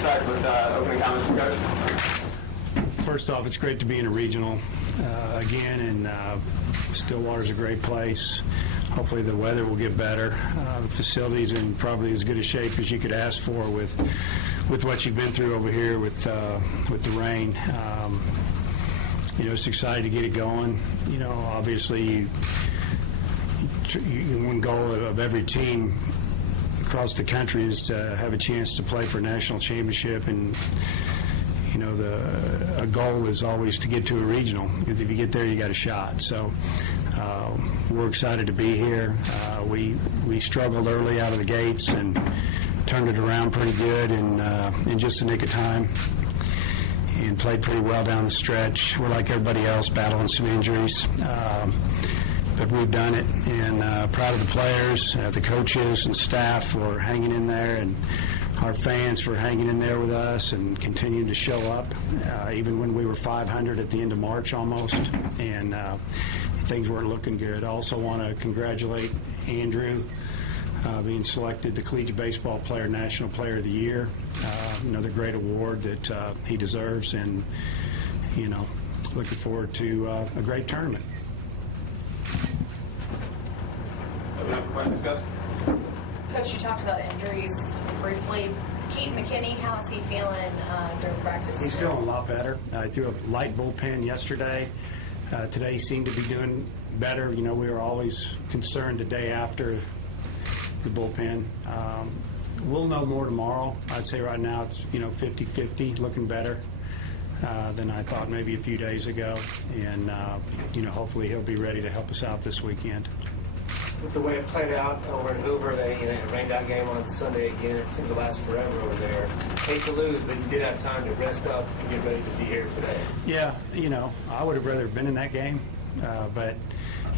start with opening comments from Coach. First off, it's great to be in a regional again, and Stillwater's a great place. Hopefully the weather will get better. The facility's in probably as good a shape as you could ask for with what you've been through over here with the rain. It's exciting to get it going. Obviously, one goal of every team across the country is to have a chance to play for a national championship, and a goal is always to get to a regional. If you get there, you got a shot. So we're excited to be here. We struggled early out of the gates and turned it around pretty good in just the nick of time, and played pretty well down the stretch. We're like everybody else, battling some injuries. But we've done it, and proud of the players, the coaches and staff for hanging in there, and our fans for hanging in there with us and continuing to show up, even when we were 500 at the end of March almost, and things weren't looking good. I also want to congratulate Andrew being selected the Collegiate Baseball Player National Player of the Year, another great award that he deserves, and looking forward to a great tournament. Coach, you talked about injuries briefly. Keaton McKinney, how is he feeling during practice? He's feeling a lot better. I threw a light bullpen yesterday. Today he seemed to be doing better. We were always concerned the day after the bullpen. We'll know more tomorrow. I'd say right now it's 50-50, looking better than I thought maybe a few days ago. And hopefully he'll be ready to help us out this weekend. With the way it played out over in Hoover, it rained out game on Sunday again. It seemed to last forever over there. Hate to lose, but you did have time to rest up and get ready to be here today. Yeah, I would have rather been in that game, but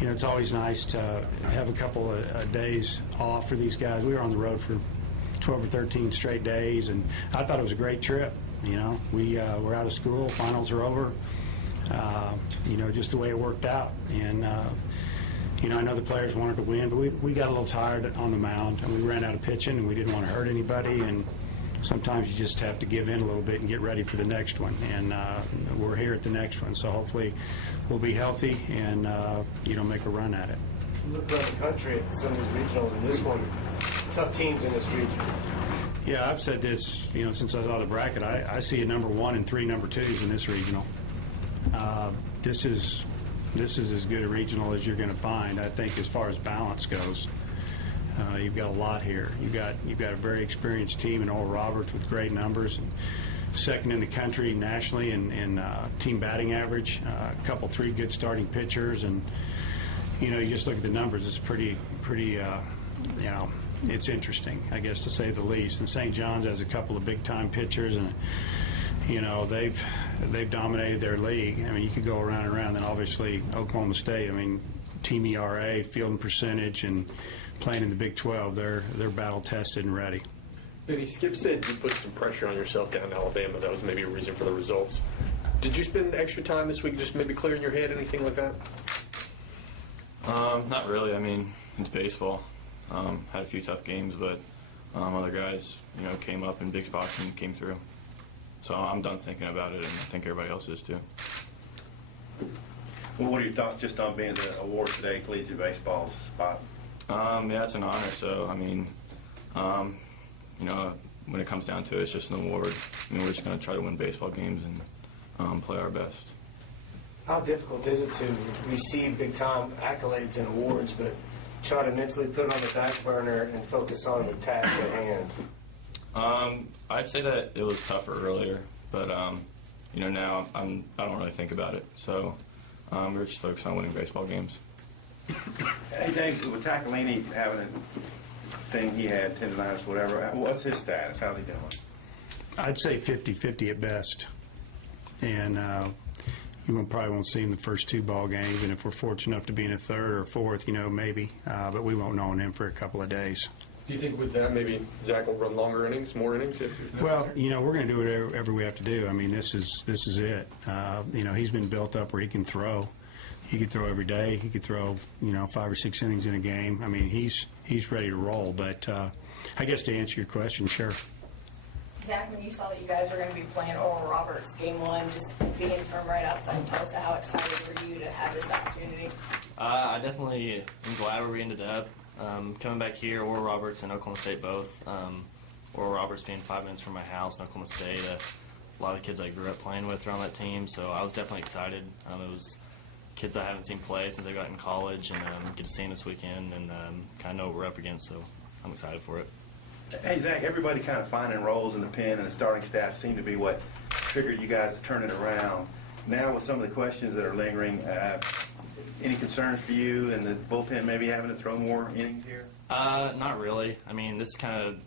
it's always nice to have a couple of days off for these guys. We were on the road for 12 or 13 straight days, and I thought it was a great trip. We were out of school, finals are over. Just the way it worked out, and. I know the players wanted to win, but we got a little tired on the mound, and we ran out of pitching, and we didn't want to hurt anybody, and sometimes you just have to give in a little bit and get ready for the next one, and we're here at the next one, so hopefully we'll be healthy and, make a run at it. Look around the country at some of these regionals, and this one, tough teams in this region. Yeah, I've said this, since I saw the bracket. I see a number 1 and 3 number 2s in this regional. This is as good a regional as you're going to find, I think, as far as balance goes. You've got a lot here. You've got a very experienced team in Oral Roberts with great numbers, and second in the country nationally in team batting average. A couple, 3 good starting pitchers, and you just look at the numbers. It's pretty. It's interesting, I guess, to say the least. And St. John's has a couple of big-time pitchers, and they've dominated their league. You could go around and around. Then obviously Oklahoma State. Team ERA, fielding percentage, and playing in the Big 12. They're battle tested and ready. Maybe Skip said you put some pressure on yourself down in Alabama. That was maybe a reason for the results. Did you spend extra time this week just maybe clearing your head, anything like that? Not really. It's baseball. Had a few tough games, but other guys, came up in big spots and came through. So I'm done thinking about it, and I think everybody else is too. Well, what are your thoughts just on being the award today, collegiate baseball spot? Yeah, it's an honor. So when it comes down to it, it's just an award. We're just going to try to win baseball games and play our best. How difficult is it to receive big-time accolades and awards, but try to mentally put it on the back burner and focus on the task at hand? I'd say that it was tougher earlier, but now I don't really think about it. So we're just focused on winning baseball games. Hey, Dave, with Tacolini having a thing he had, tendonitis, whatever, what's his status? How's he doing? I'd say 50-50 at best, and you probably won't see him the first 2 ball games, and if we're fortunate enough to be in a third or fourth, maybe, but we won't know on him for a couple of days. Do you think with that maybe Zach will run longer innings, more innings? Well, we're going to do whatever we have to do. This is it. He's been built up where he can throw. He could throw every day. He could throw 5 or 6 innings in a game. He's ready to roll. But I guess to answer your question, sure. Zach, when you saw that you guys were going to be playing Oral Roberts game 1, just being from right outside Tulsa, how excited were you to have this opportunity? I definitely am glad where we ended up. Coming back here, Oral Roberts and Oklahoma State both. Oral Roberts being 5 minutes from my house, and Oklahoma State, a lot of the kids I grew up playing with around that team, so I was definitely excited. It was kids I haven't seen play since they got in college, and get to see them this weekend and kind of know what we're up against, so I'm excited for it. Hey, Zach, everybody kind of finding roles in the pen and the starting staff seemed to be what triggered you guys to turn it around. Now with some of the questions that are lingering, any concerns for you and the bullpen maybe having to throw more innings here? Not really. I mean, this is kind of,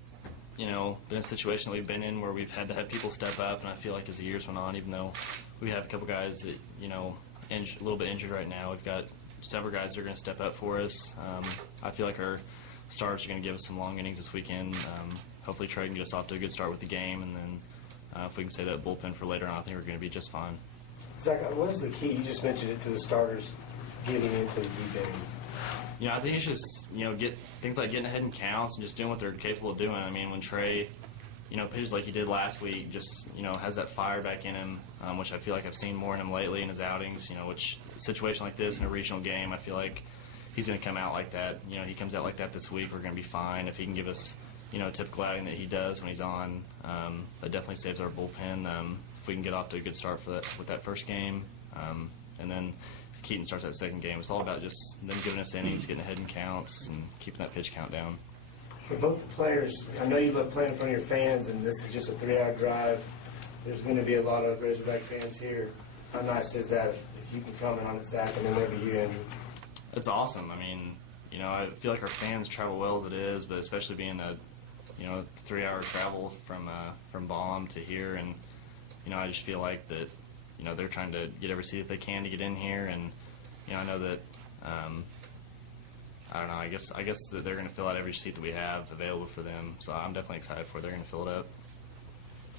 been a situation that we've been in where we've had to have people step up, and I feel like as the years went on, even though we have a couple guys that, a little bit injured right now, we've got several guys that are going to step up for us. I feel like our starters are going to give us some long innings this weekend. Hopefully Trey can get us off to a good start with the game, and then if we can save that bullpen for later on, I think we're going to be just fine. Zach, what is the key? You just mentioned it to the starters getting into the deep innings. I think it's just, get things like getting ahead in counts and just doing what they're capable of doing. I mean, when Trey, pitches like he did last week, just, has that fire back in him, which I feel like I've seen more in him lately in his outings, which a situation like this in a regional game, I feel like he's going to come out like that. He comes out like that this week, we're going to be fine. If he can give us, a typical outing that he does when he's on, that definitely saves our bullpen. If we can get off to a good start with that first game, and then if Keaton starts that second game, it's all about just them giving us innings, getting ahead in counts, and keeping that pitch count down. For both the players, I know you love playing in front of your fans, and this is just a 3-hour drive. There's going to be a lot of Razorback fans here. How nice is that? If you can comment on it, Zach, and then maybe you, Andrew. It's awesome. I mean, I feel like our fans travel well as it is, but especially being a 3-hour travel from Baum to here, and I just feel like that they're trying to get every seat that they can to get in here, and I know that I don't know. I guess that they're going to fill out every seat that we have available for them. So I'm definitely excited for it. They're going to fill it up.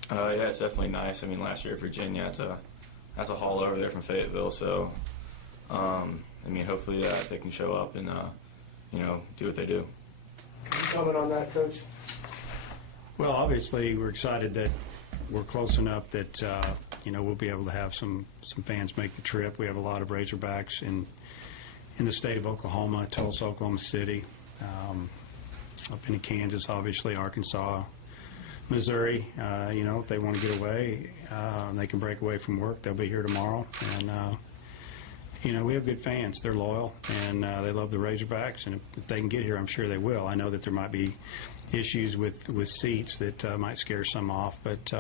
Yeah, it's definitely nice. I mean, last year at Virginia, that's a haul over there from Fayetteville. So, I mean, hopefully they can show up and do what they do. Can you comment on that, Coach? Well, obviously, we're excited that we're close enough that we'll be able to have some fans make the trip. We have a lot of Razorbacks in the state of Oklahoma, Tulsa, Oklahoma City, up into Kansas, obviously, Arkansas, Missouri. If they want to get away, they can break away from work. They'll be here tomorrow. And, we have good fans. They're loyal, and they love the Razorbacks. And if they can get here, I'm sure they will. I know that there might be issues with seats that might scare some off, but,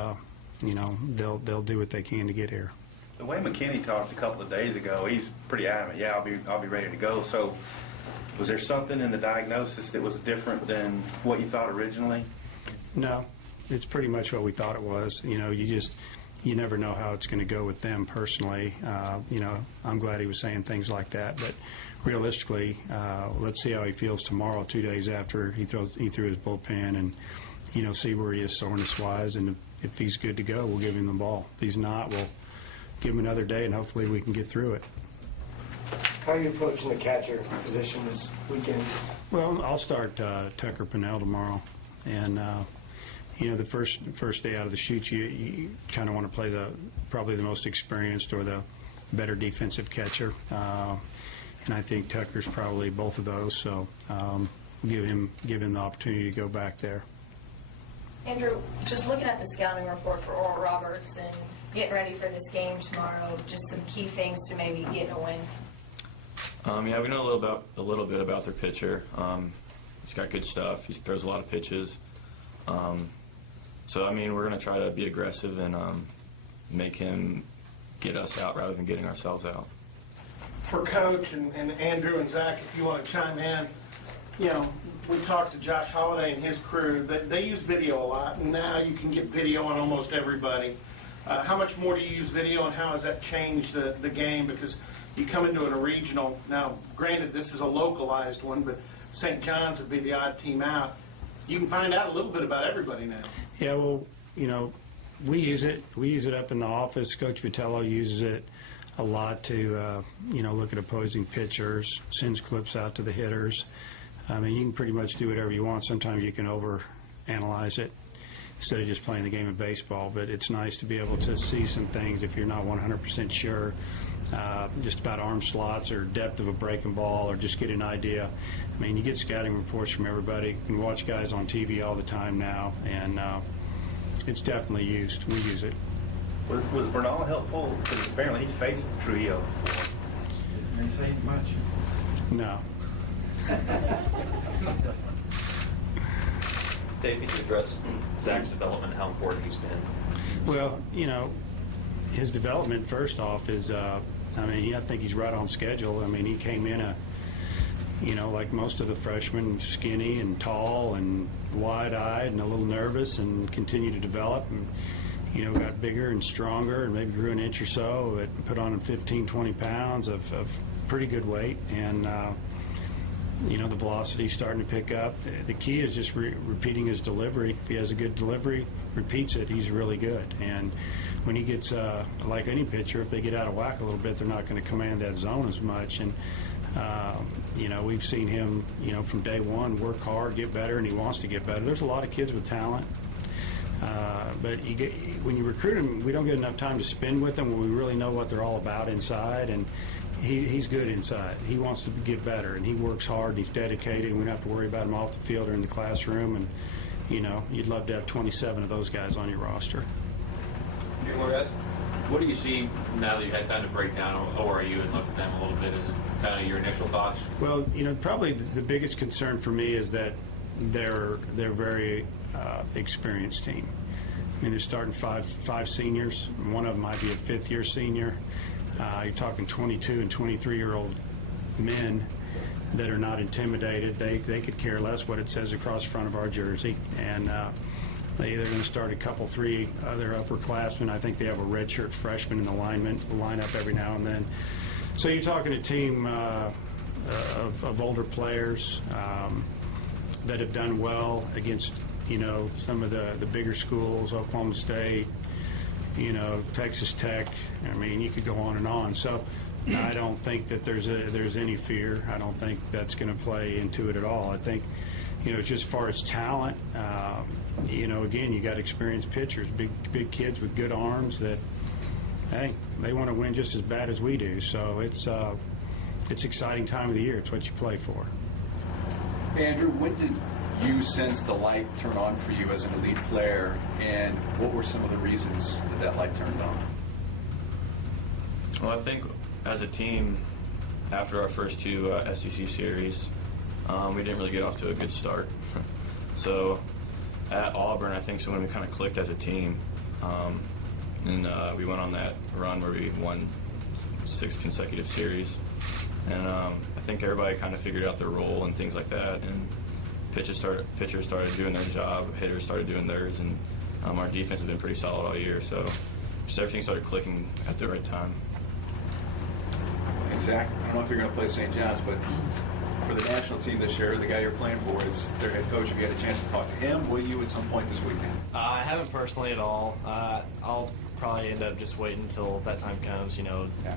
they'll do what they can to get here. The way McKinney talked a couple of days ago, he's pretty adamant. Yeah, I'll be ready to go. So, was there something in the diagnosis that was different than what you thought originally? No, it's pretty much what we thought it was. You never know how it's going to go with them personally. I'm glad he was saying things like that, but realistically, let's see how he feels tomorrow, 2 days after he threw his bullpen, and see where he is soreness-wise, and if he's good to go, we'll give him the ball. If he's not, we'll give him another day, and hopefully we can get through it. How are you approaching the catcher position this weekend? Well, I'll start Tucker Pinnell tomorrow, and the first day out of the chute, you kind of want to play probably the most experienced or the better defensive catcher, and I think Tucker's probably both of those. So give him the opportunity to go back there. Andrew, just looking at the scouting report for Oral Roberts and getting ready for this game tomorrow, just some key things to maybe getting a win. Yeah, we know a little bit about their pitcher. He's got good stuff. He throws a lot of pitches. So, I mean, we're going to try to be aggressive and make him get us out rather than getting ourselves out. For Coach and Andrew and Zach, if you want to chime in, we talked to Josh Holliday and his crew. They use video a lot, and now you can get video on almost everybody. How much more do you use video, and how has that changed the game? Because you come into a regional. Now, granted, this is a localized one, but St. John's would be the odd team out. You can find out a little bit about everybody now. Yeah, well, we use it. We use it up in the office. Coach Vitello uses it a lot to, look at opposing pitchers, sends clips out to the hitters. I mean, you can pretty much do whatever you want. Sometimes you can overanalyze it. instead of just playing the game of baseball. But it's nice to be able to see some things if you're not 100% sure, just about arm slots or depth of a breaking ball, or just get an idea. I mean, you get scouting reports from everybody. You can watch guys on TV all the time now, and it's definitely used. We use it. Was Bernal helpful? Because apparently he's faced Trujillo before. Didn't he say much? No. Dave, could you address Zach's development, how important he's been? Well, his development, first off, is, I think he's right on schedule. I mean, he came in like most of the freshmen, skinny and tall and wide-eyed and a little nervous, and continued to develop. And, got bigger and stronger, and maybe grew an inch or so. It put on him 15, 20 pounds of pretty good weight, and the velocity's starting to pick up. The key is just repeating his delivery. If he has a good delivery, repeats it, he's really good. And when he gets, like any pitcher, if they get out of whack a little bit, they're not going to command that zone as much. And we've seen him, from day one, work hard, get better, and he wants to get better. There's a lot of kids with talent. But when you recruit them, we don't get enough time to spend with them when we really know what they're all about inside, and he's good inside. He wants to get better, and he works hard, and he's dedicated, and we don't have to worry about him off the field or in the classroom. And, you'd love to have 27 of those guys on your roster. Any more guys? What do you see now that you've had time to break down ORU and look at them a little bit? Is it kind of your initial thoughts? Well, probably the biggest concern for me is that they're very experienced team. I mean, they're starting five seniors. One of them might be a fifth-year senior. You're talking 22 and 23-year-old men that are not intimidated. They could care less what it says across the front of our jersey. And they're going to start three other upperclassmen. I think they have a redshirt freshman in the lineup every now and then. So you're talking a team of older players that have done well against some of the bigger schools, Oklahoma State, Texas Tech. I mean, you could go on and on. So I don't think that there's any fear. I don't think that's going to play into it at all. I think, just as far as talent, again, you got experienced pitchers, big kids with good arms that, hey, they want to win just as bad as we do. So it's exciting time of the year. It's what you play for. Andrew, when did you sense the light turn on for you as an elite player, and what were some of the reasons that light turned on? Well, I think as a team, after our first two SEC series, we didn't really get off to a good start. So at Auburn, I think when we kind of clicked as a team, and we went on that run where we won 6 consecutive series. And I think everybody kind of figured out their role and things like that. And pitchers started doing their job, hitters started doing theirs, and our defense has been pretty solid all year. So just everything started clicking at the right time. Hey, Zach, I don't know if you're going to play St. John's, but for the national team this year, the guy you're playing for is their head coach. If you had a chance to talk to him, will you at some point this weekend? I haven't personally at all. I'll probably end up just waiting until that time comes.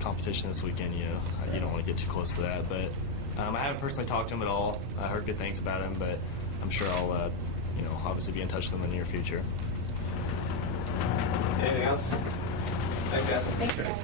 Competition this weekend, you don't want to get too close to that. But I haven't personally talked to him at all. I heard good things about him, but I'm sure I'll, obviously be in touch with him in the near future. Anything else? Thanks, guys. Thanks, guys.